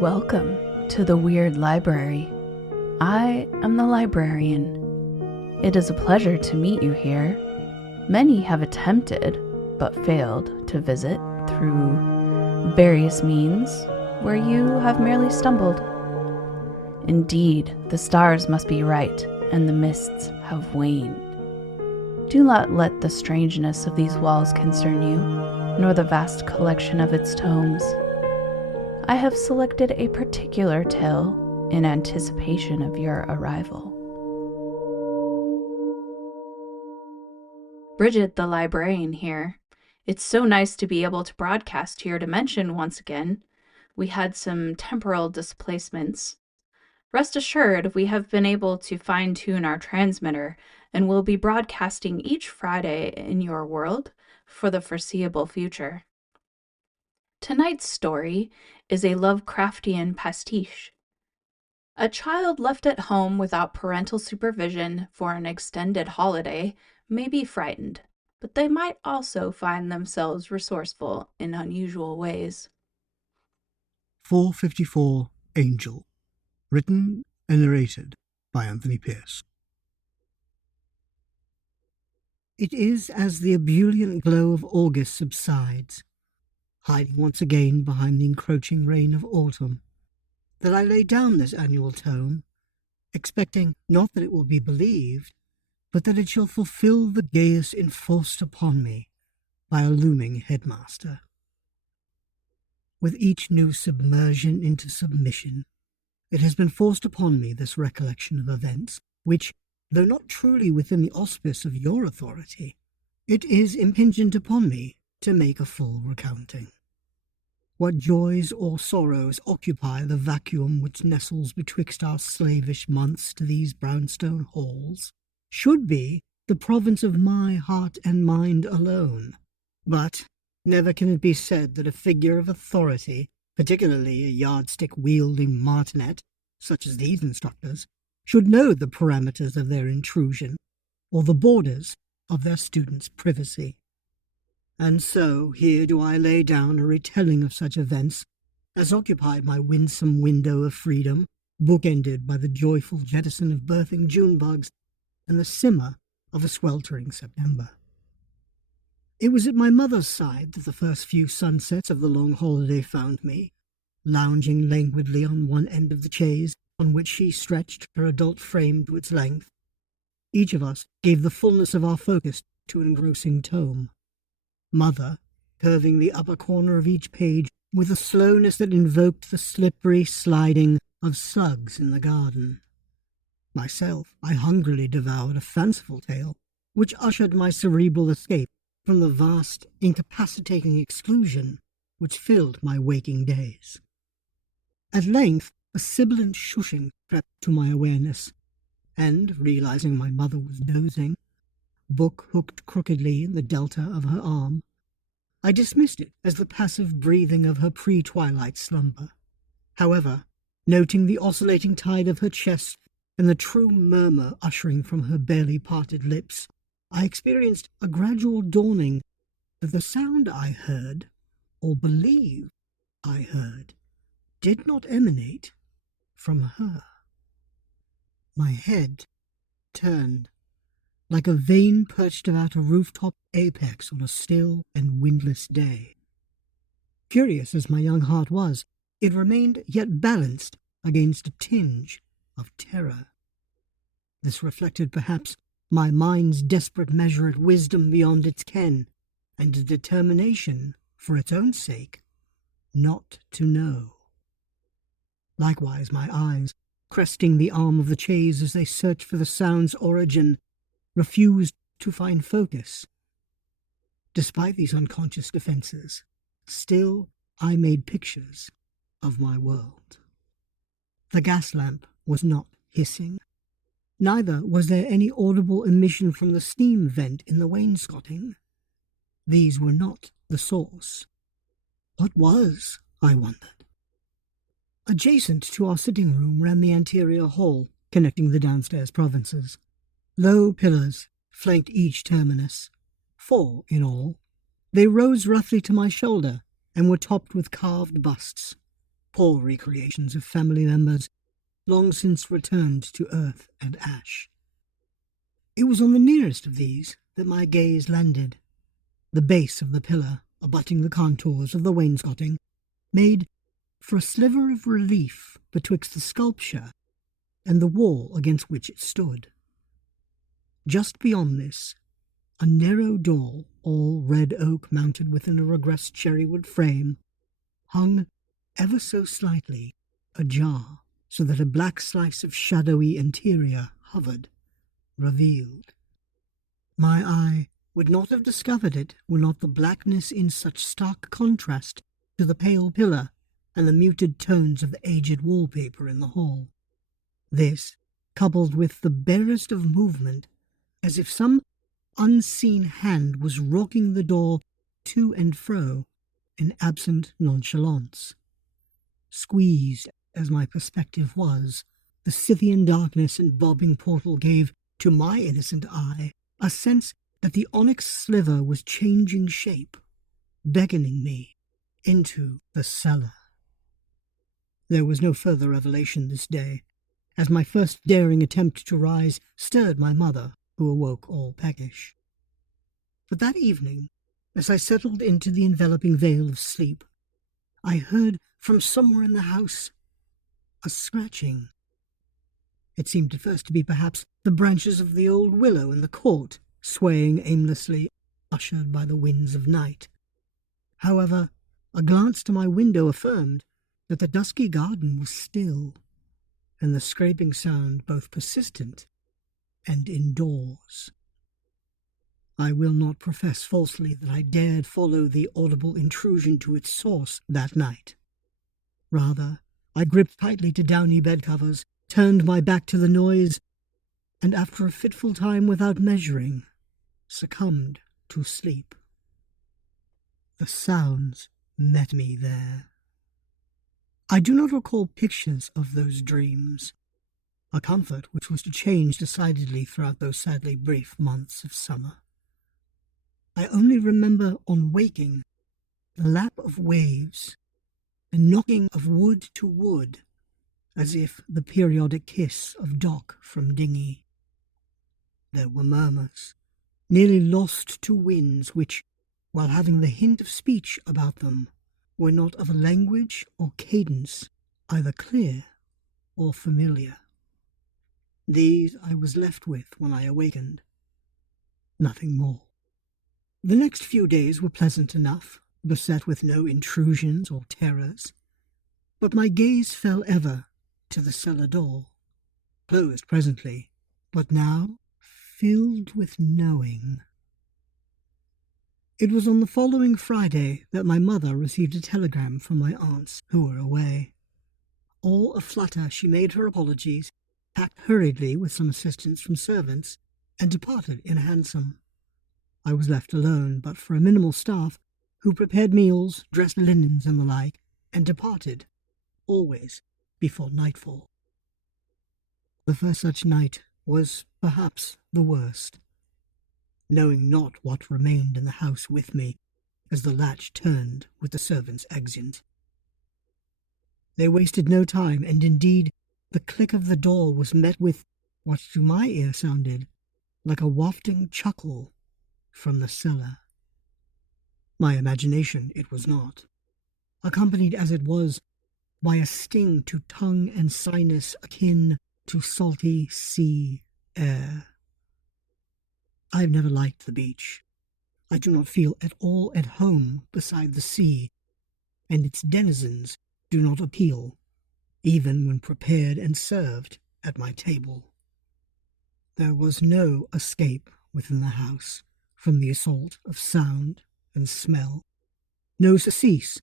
Welcome to the Weird Library. I am the librarian. It is a pleasure to meet you here. Many have attempted, but failed, to visit through various means where you have merely stumbled. Indeed, the stars must be right, and the mists have waned. Do not let the strangeness of these walls concern you, nor the vast collection of its tomes. I have selected a particular tale in anticipation of your arrival. Bridget, the librarian here. It's so nice to be able to broadcast to your dimension once again. We had some temporal displacements. Rest assured, we have been able to fine-tune our transmitter and will be broadcasting each Friday in your world for the foreseeable future. Tonight's story is a Lovecraftian pastiche. A child left at home without parental supervision for an extended holiday may be frightened, but they might also find themselves resourceful in unusual ways. 454 Angell. Written and narrated by Anthony Pearce. It is as the ebullient glow of August subsides, hiding once again behind the encroaching rain of autumn, that I lay down this annual tome, expecting not that it will be believed, but that it shall fulfill the gaius enforced upon me by a looming headmaster. With each new submersion into submission, it has been forced upon me this recollection of events, which, though not truly within the auspice of your authority, it is impingent upon me to make a full recounting. What joys or sorrows occupy the vacuum which nestles betwixt our slavish months to these brownstone halls, should be the province of my heart and mind alone. But never can it be said that a figure of authority, particularly a yardstick-wielding martinet, such as these instructors, should know the parameters of their intrusion, or the borders of their students' privacy. And so here do I lay down a retelling of such events as occupied my winsome window of freedom, bookended by the joyful jettison of birthing June bugs and the simmer of a sweltering September. It was at my mother's side that the first few sunsets of the long holiday found me, lounging languidly on one end of the chaise on which she stretched her adult frame to its length. Each of us gave the fullness of our focus to an engrossing tome. Mother, curving the upper corner of each page with a slowness that invoked the slippery sliding of slugs in the garden. Myself, I hungrily devoured a fanciful tale, which ushered my cerebral escape from the vast, incapacitating exclusion which filled my waking days. At length, a sibilant shushing crept to my awareness, and, realizing my mother was dozing, book hooked crookedly in the delta of her arm, I dismissed it as the passive breathing of her pre-twilight slumber. However, noting the oscillating tide of her chest and the true murmur ushering from her barely parted lips, I experienced a gradual dawning that the sound I heard, or believed I heard, did not emanate from her. My head turned like a vane perched about a rooftop apex on a still and windless day. Curious as my young heart was, it remained yet balanced against a tinge of terror. This reflected perhaps my mind's desperate measure at wisdom beyond its ken, and a determination, for its own sake, not to know. Likewise my eyes, cresting the arm of the chaise as they searched for the sound's origin, refused to find focus. Despite these unconscious defenses, still I made pictures of my world. The gas lamp was not hissing. Neither was there any audible emission from the steam vent in the wainscoting. These were not the source. What was, I wondered? Adjacent to our sitting room ran the anterior hall, connecting the downstairs provinces. Low pillars flanked each terminus, 4 in all. They rose roughly to my shoulder and were topped with carved busts. poor recreations of family members long since returned to earth and ash. It was on the nearest of these that my gaze landed. The base of the pillar, abutting the contours of the wainscoting, made for a sliver of relief betwixt the sculpture and the wall against which it stood. Just beyond this, a narrow door, all red oak mounted within a regressed cherrywood frame, hung ever so slightly ajar, so that a black slice of shadowy interior hovered, revealed. My eye would not have discovered it were not the blackness in such stark contrast to the pale pillar and the muted tones of the aged wallpaper in the hall. This, coupled with the barest of movement, as if some unseen hand was rocking the door to and fro in absent nonchalance. Squeezed as my perspective was, the Scythian darkness and bobbing portal gave, to my innocent eye, a sense that the onyx sliver was changing shape, beckoning me into the cellar. There was no further revelation this day, as my first daring attempt to rise stirred my mother, who awoke all peckish. But that evening, as I settled into the enveloping veil of sleep, I heard from somewhere in the house a scratching. It seemed at first to be perhaps the branches of the old willow in the court, swaying aimlessly, ushered by the winds of night. However, a glance to my window affirmed that the dusky garden was still, and the scraping sound both persistent and indoors. I will not profess falsely that I dared follow the audible intrusion to its source that night. Rather, I gripped tightly to downy bedcovers, turned my back to the noise, and after a fitful time without measuring, succumbed to sleep. The sounds met me there. I do not recall pictures of those dreams, a comfort which was to change decidedly throughout those sadly brief months of summer. I only remember, on waking, the lap of waves, and knocking of wood to wood, as if the periodic kiss of dock from dinghy. There were murmurs, nearly lost to winds, which, while having the hint of speech about them, were not of a language or cadence either clear or familiar. These I was left with when I awakened. Nothing more. The next few days were pleasant enough, beset with no intrusions or terrors, but my gaze fell ever to the cellar door, closed presently, but now filled with knowing. It was on the following Friday that my mother received a telegram from my aunts, who were away. All aflutter, she made her apologies, packed hurriedly with some assistance from servants, and departed in a hansom. I was left alone, but for a minimal staff, who prepared meals, dressed linens, and the like, and departed, always before nightfall. The first such night was perhaps the worst, knowing not what remained in the house with me, as the latch turned with the servants' exeunt. They wasted no time, and indeed the click of the door was met with what to my ear sounded like a wafting chuckle from the cellar. My imagination it was not, accompanied as it was by a sting to tongue and sinus akin to salty sea air. I have never liked the beach. I do not feel at all at home beside the sea, and its denizens do not appeal, even when prepared and served at my table. There was no escape within the house from the assault of sound and smell, no surcease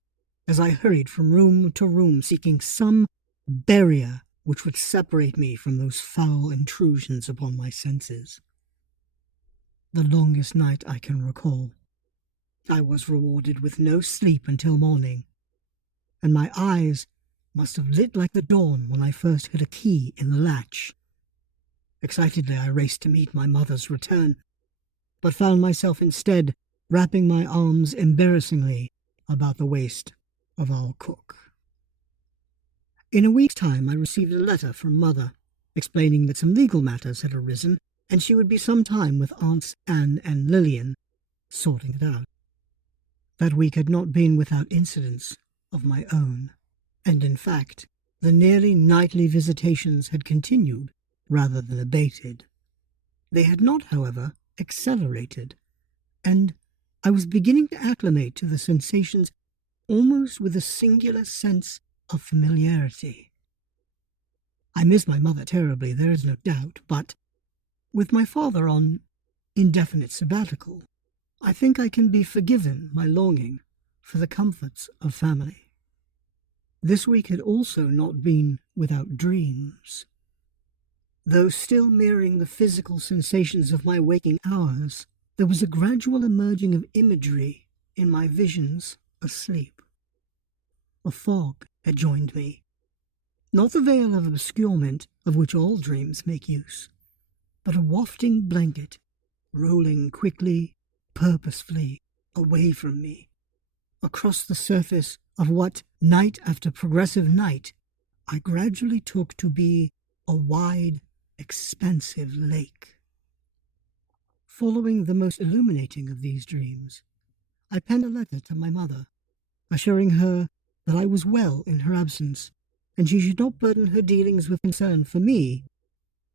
as I hurried from room to room seeking some barrier which would separate me from those foul intrusions upon my senses. The longest night I can recall, I was rewarded with no sleep until morning, and my eyes must have lit like the dawn when I first heard a key in the latch. Excitedly I raced to meet my mother's return, but found myself instead wrapping my arms embarrassingly about the waist of our cook. In a week's time I received a letter from Mother, explaining that some legal matters had arisen, and she would be some time with Aunts Anne and Lillian, sorting it out. That week had not been without incidents of my own, and in fact, the nearly nightly visitations had continued rather than abated. They had not, however, accelerated, and I was beginning to acclimate to the sensations almost with a singular sense of familiarity. I miss my mother terribly, there is no doubt, but with my father on indefinite sabbatical, I think I can be forgiven my longing for the comforts of family. This week had also not been without dreams. Though still mirroring the physical sensations of my waking hours, there was a gradual emerging of imagery in my visions asleep. A fog had joined me, not the veil of obscurement of which all dreams make use, but a wafting blanket, rolling quickly, purposefully, away from me, across the surface of what, night after progressive night, I gradually took to be a wide, expansive lake. Following the most illuminating of these dreams, I penned a letter to my mother, assuring her that I was well in her absence, and she should not burden her dealings with concern for me,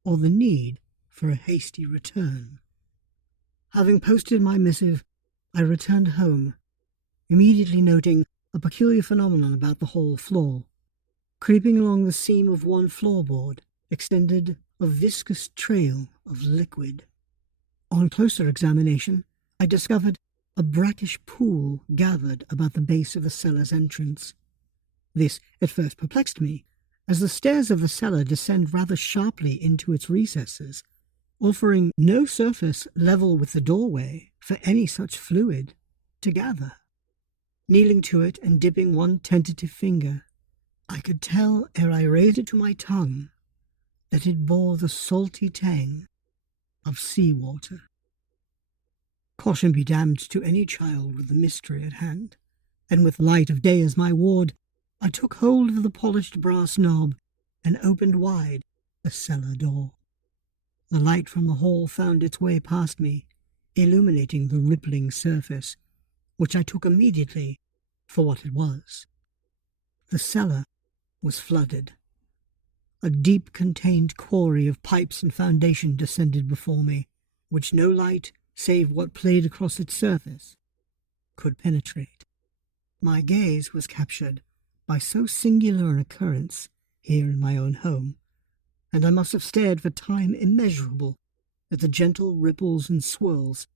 or the need for a hasty return. Having posted my missive, I returned home, immediately noting a peculiar phenomenon about the hall floor. Creeping along the seam of one floorboard extended a viscous trail of liquid. On closer examination, I discovered a brackish pool gathered about the base of the cellar's entrance. This at first perplexed me, as the stairs of the cellar descend rather sharply into its recesses, offering no surface level with the doorway for any such fluid to gather. Kneeling to it and dipping one tentative finger, I could tell ere I raised it to my tongue that it bore the salty tang of sea-water. Caution be damned to any child with the mystery at hand, and with light of day as my ward, I took hold of the polished brass knob and opened wide the cellar door. The light from the hall found its way past me, illuminating the rippling surface, which I took immediately for what it was. The cellar was flooded. A deep contained quarry of pipes and foundation descended before me, which no light, save what played across its surface, could penetrate. My gaze was captured by so singular an occurrence here in my own home, and I must have stared for time immeasurable at the gentle ripples and swirls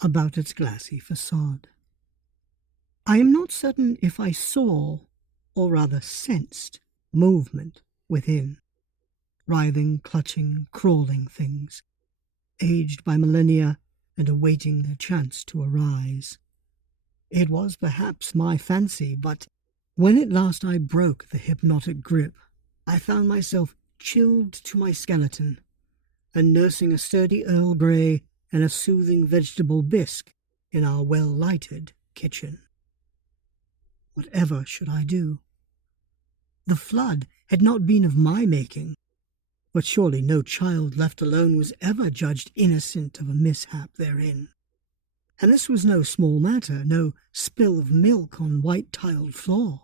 about its glassy facade. I am not certain if I saw, or rather sensed, movement within. Writhing, clutching, crawling things, aged by millennia and awaiting their chance to arise. It was perhaps my fancy, but when at last I broke the hypnotic grip, I found myself chilled to my skeleton, and nursing a sturdy Earl Grey and a soothing vegetable bisque in our well-lighted kitchen. Whatever should I do? The flood had not been of my making, but surely no child left alone was ever judged innocent of a mishap therein. And this was no small matter, no spill of milk on white-tiled floor.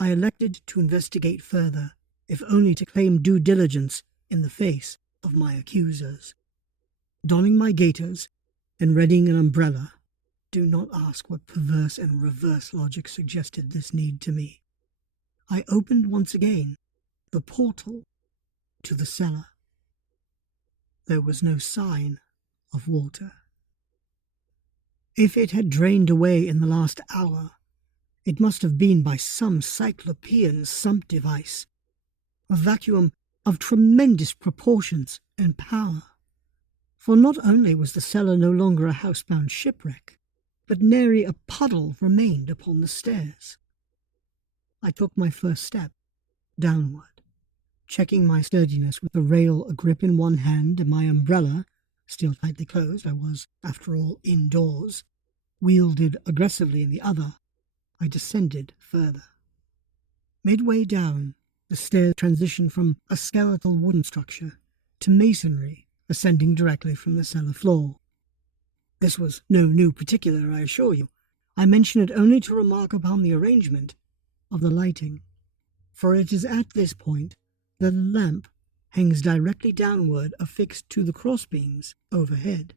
I elected to investigate further, if only to claim due diligence in the face of my accusers. Donning my gaiters and readying an umbrella, do not ask what perverse and reverse logic suggested this need to me. I opened once again the portal to the cellar. There was no sign of water. If it had drained away in the last hour, it must have been by some cyclopean sump device, a vacuum of tremendous proportions and power. For not only was the cellar no longer a housebound shipwreck, but nary a puddle remained upon the stairs. I took my first step downward, checking my sturdiness with the rail a grip in one hand and my umbrella, still tightly closed, I was, after all, indoors, wielded aggressively in the other. I descended further. Midway down, The stairs transitioned from a skeletal wooden structure to masonry, ascending directly from the cellar floor. This was no new particular, I assure you. I mention it only to remark upon the arrangement of the lighting, for it is at this point that a lamp hangs directly downward affixed to the crossbeams overhead.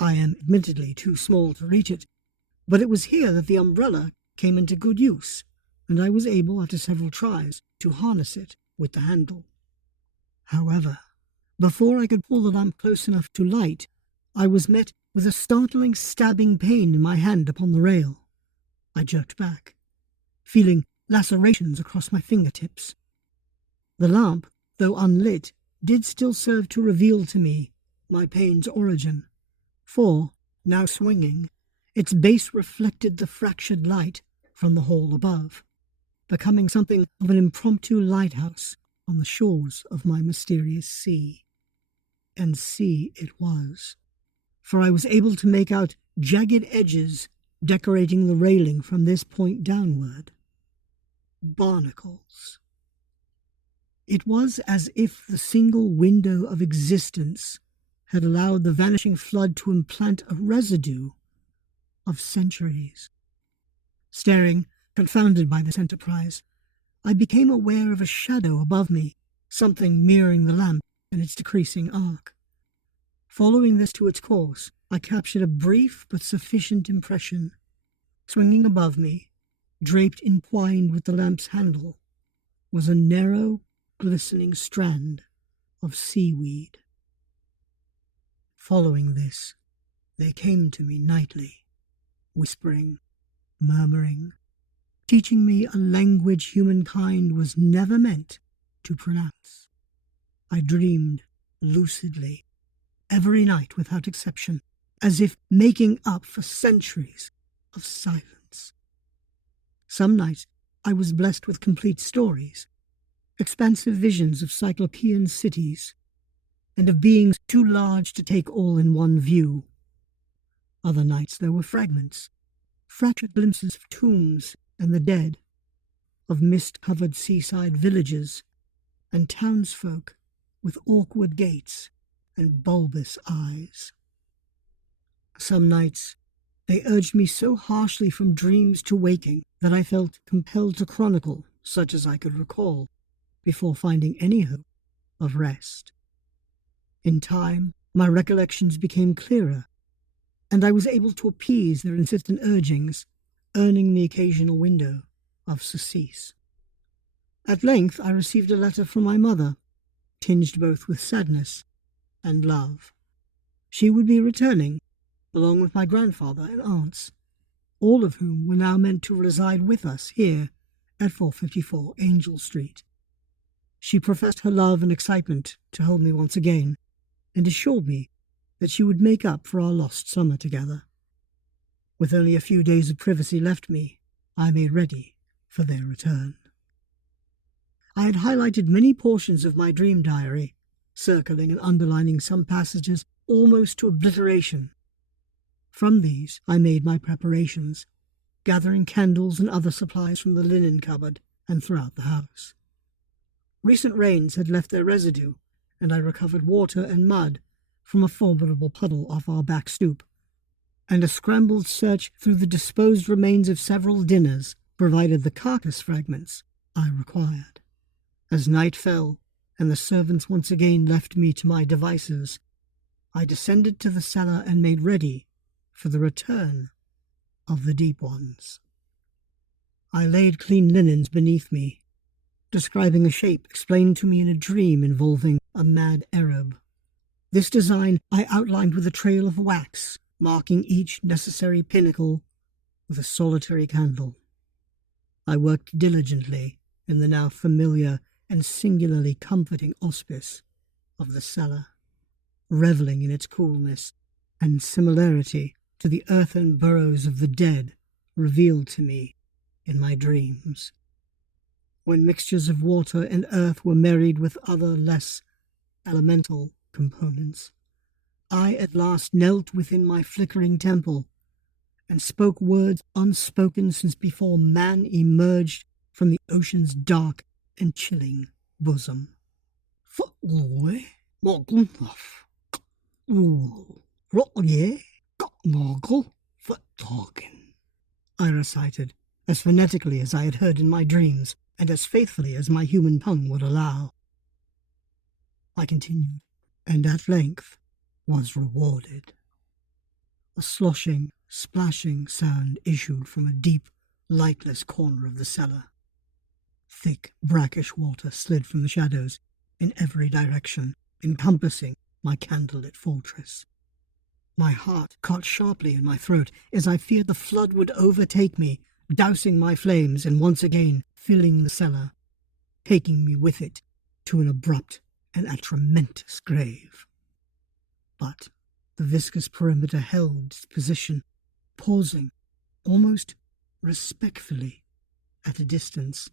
I am admittedly too small to reach it, but it was here that the umbrella came into good use, and I was able, after several tries, to harness it with the handle. However, before I could pull the lamp close enough to light, I was met with a startling stabbing pain in my hand upon the rail. I jerked back, feeling lacerations across my fingertips. The lamp, though unlit, did still serve to reveal to me my pain's origin, for, now swinging, its base reflected the fractured light from the hall above, becoming something of an impromptu lighthouse on the shores of my mysterious sea. And sea it was, for I was able to make out jagged edges decorating the railing from this point downward. Barnacles. It was as if the single window of existence had allowed the vanishing flood to implant a residue of centuries. Staring, confounded by this enterprise, I became aware of a shadow above me, something mirroring the lamp in its decreasing arc. Following this to its course, I captured a brief but sufficient impression. Swinging above me, draped entwined with the lamp's handle, was a narrow, glistening strand of seaweed. Following this, they came to me nightly, whispering, murmuring, teaching me a language humankind was never meant to pronounce. I dreamed lucidly, every night without exception, as if making up for centuries of silence. Some nights I was blessed with complete stories, expansive visions of cyclopean cities, and of beings too large to take all in one view. Other nights there were fragments, fractured glimpses of tombs and the dead, of mist-covered seaside villages, and townsfolk with awkward gaits and bulbous eyes. Some nights they urged me so harshly from dreams to waking that I felt compelled to chronicle such as I could recall, before finding any hope of rest. In time, my recollections became clearer, and I was able to appease their insistent urgings, earning the occasional window of surcease. At length I received a letter from my mother, tinged both with sadness and love. She would be returning, along with my grandfather and aunts, all of whom were now meant to reside with us here at 454 Angell Street. She professed her love and excitement to hold me once again, and assured me that she would make up for our lost summer together. With only a few days of privacy left me, I made ready for their return. I had highlighted many portions of my dream diary, circling and underlining some passages almost to obliteration. From these I made my preparations, gathering candles and other supplies from the linen cupboard and throughout the house. Recent rains had left their residue, and I recovered water and mud from a formidable puddle off our back stoop, and a scrambled search through the disposed remains of several dinners provided the carcass fragments I required. As night fell, and the servants once again left me to my devices, I descended to the cellar and made ready for the return of the deep ones. I laid clean linens beneath me, describing a shape explained to me in a dream involving a mad Arab. This design I outlined with a trail of wax, marking each necessary pinnacle with a solitary candle. I worked diligently in the now familiar and singularly comforting auspice of the cellar, reveling in its coolness and similarity to the earthen burrows of the dead revealed to me in my dreams. When mixtures of water and earth were married with other less elemental components, I at last knelt within my flickering temple and spoke words unspoken since before man emerged from the ocean's dark and chilling bosom. Footloy, Mogunaf, Wool, Rotye, Gotnoggle, Footloggin, I recited, as phonetically as I had heard in my dreams, and as faithfully as my human tongue would allow. I continued, and at length was rewarded. A sloshing, splashing sound issued from a deep, lightless corner of the cellar. Thick, brackish water slid from the shadows in every direction, encompassing my candlelit fortress. My heart caught sharply in my throat as I feared the flood would overtake me, dousing my flames and once again filling the cellar, taking me with it to an abrupt and atremendous grave. But the viscous perimeter held its position, pausing almost respectfully at a distance.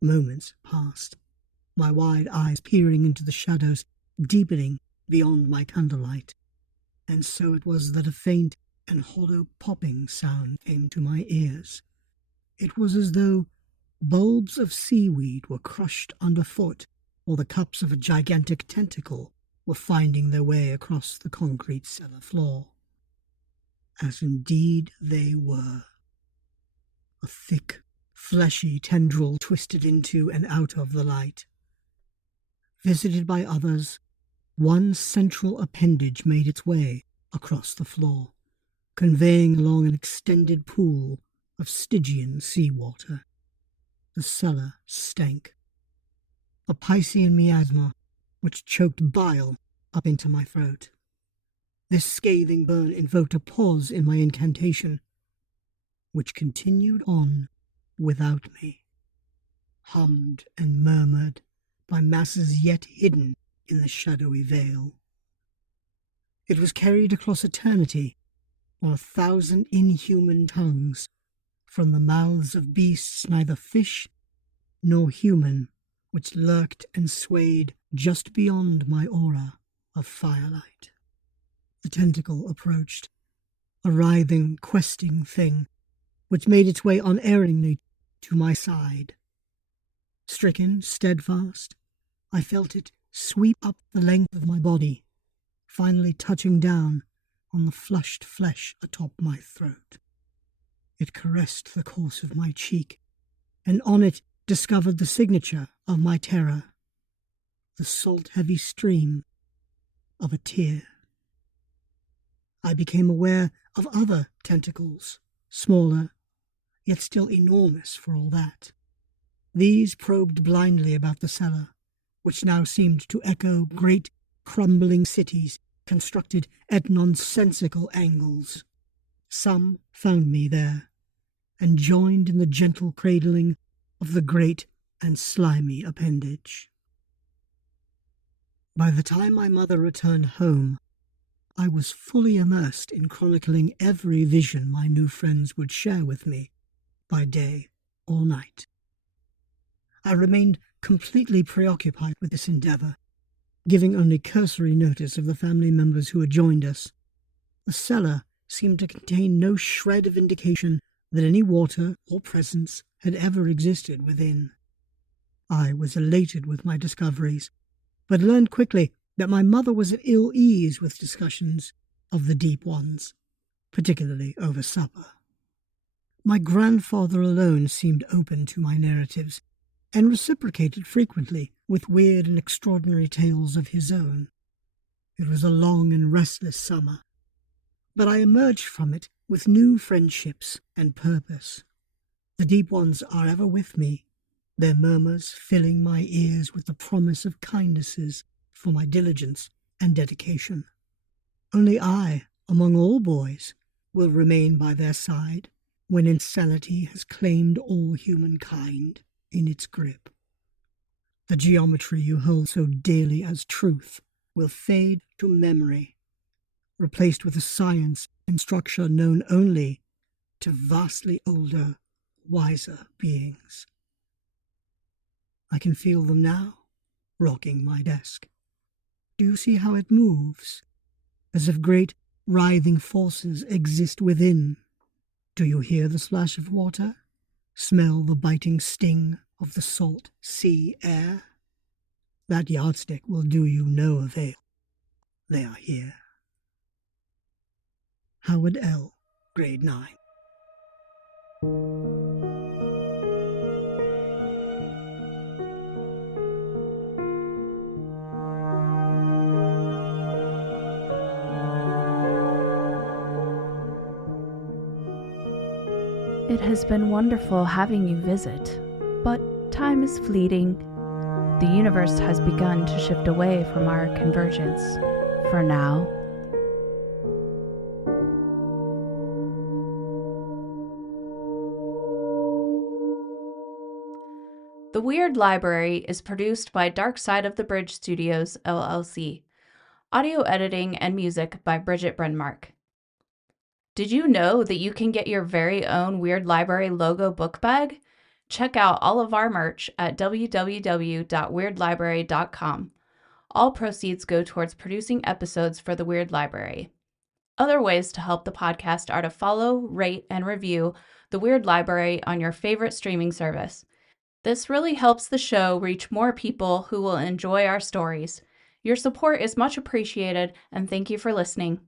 Moments passed, my wide eyes peering into the shadows, deepening beyond my candlelight, and so it was that a faint and hollow popping sound came to my ears. It was as though bulbs of seaweed were crushed underfoot, or the cups of a gigantic tentacle were finding their way across the concrete cellar floor. As indeed they were. A thick, fleshy tendril twisted into and out of the light. Visited by others, one central appendage made its way across the floor, conveying along an extended pool of Stygian seawater. The cellar stank. A Piscean miasma which choked bile up into my throat. This scathing burn invoked a pause in my incantation, which continued on without me, hummed and murmured by masses yet hidden in the shadowy veil. It was carried across eternity on 1,000 inhuman tongues, from the mouths of beasts neither fish nor human, which lurked and swayed just beyond my aura of firelight. The tentacle approached, a writhing, questing thing, which made its way unerringly to my side. Stricken, steadfast, I felt it sweep up the length of my body, finally touching down on the flushed flesh atop my throat. It caressed the course of my cheek, and on it discovered the signature of my terror, the salt-heavy stream of a tear. I became aware of other tentacles, smaller, yet still enormous for all that. These probed blindly about the cellar, which now seemed to echo great crumbling cities constructed at nonsensical angles. Some found me there, and joined in the gentle cradling of the great and slimy appendage. By the time my mother returned home, I was fully immersed in chronicling every vision my new friends would share with me, by day or night. I remained completely preoccupied with this endeavour, giving only cursory notice of the family members who had joined us. The cellar seemed to contain no shred of indication that any water or presence had ever existed within. I was elated with my discoveries, but learned quickly that my mother was at ill ease with discussions of the deep ones, particularly over supper. My grandfather alone seemed open to my narratives, and reciprocated frequently with weird and extraordinary tales of his own. It was a long and restless summer, but I emerged from it with new friendships and purpose. The deep ones are ever with me, their murmurs filling my ears with the promise of kindnesses for my diligence and dedication. Only I, among all boys, will remain by their side when insanity has claimed all humankind in its grip. The geometry you hold so dearly as truth will fade to memory, replaced with a science and structure known only to vastly older, wiser beings. I can feel them now, rocking my desk. Do you see how it moves, as if great writhing forces exist within? Do you hear the splash of water? Smell the biting sting of the salt sea air. That yardstick will do you no avail. They are here. Howard L., Grade 9. It has been wonderful having you visit, but time is fleeting. The universe has begun to shift away from our convergence, for now. The Weird Library is produced by Dark Side of the Bridge Studios, LLC. Audio editing and music by Bridget Brenmark. Did you know that you can get your very own Weird Library logo book bag? Check out all of our merch at www.weirdlibrary.com. All proceeds go towards producing episodes for the Weird Library. Other ways to help the podcast are to follow, rate, and review the Weird Library on your favorite streaming service. This really helps the show reach more people who will enjoy our stories. Your support is much appreciated, and thank you for listening.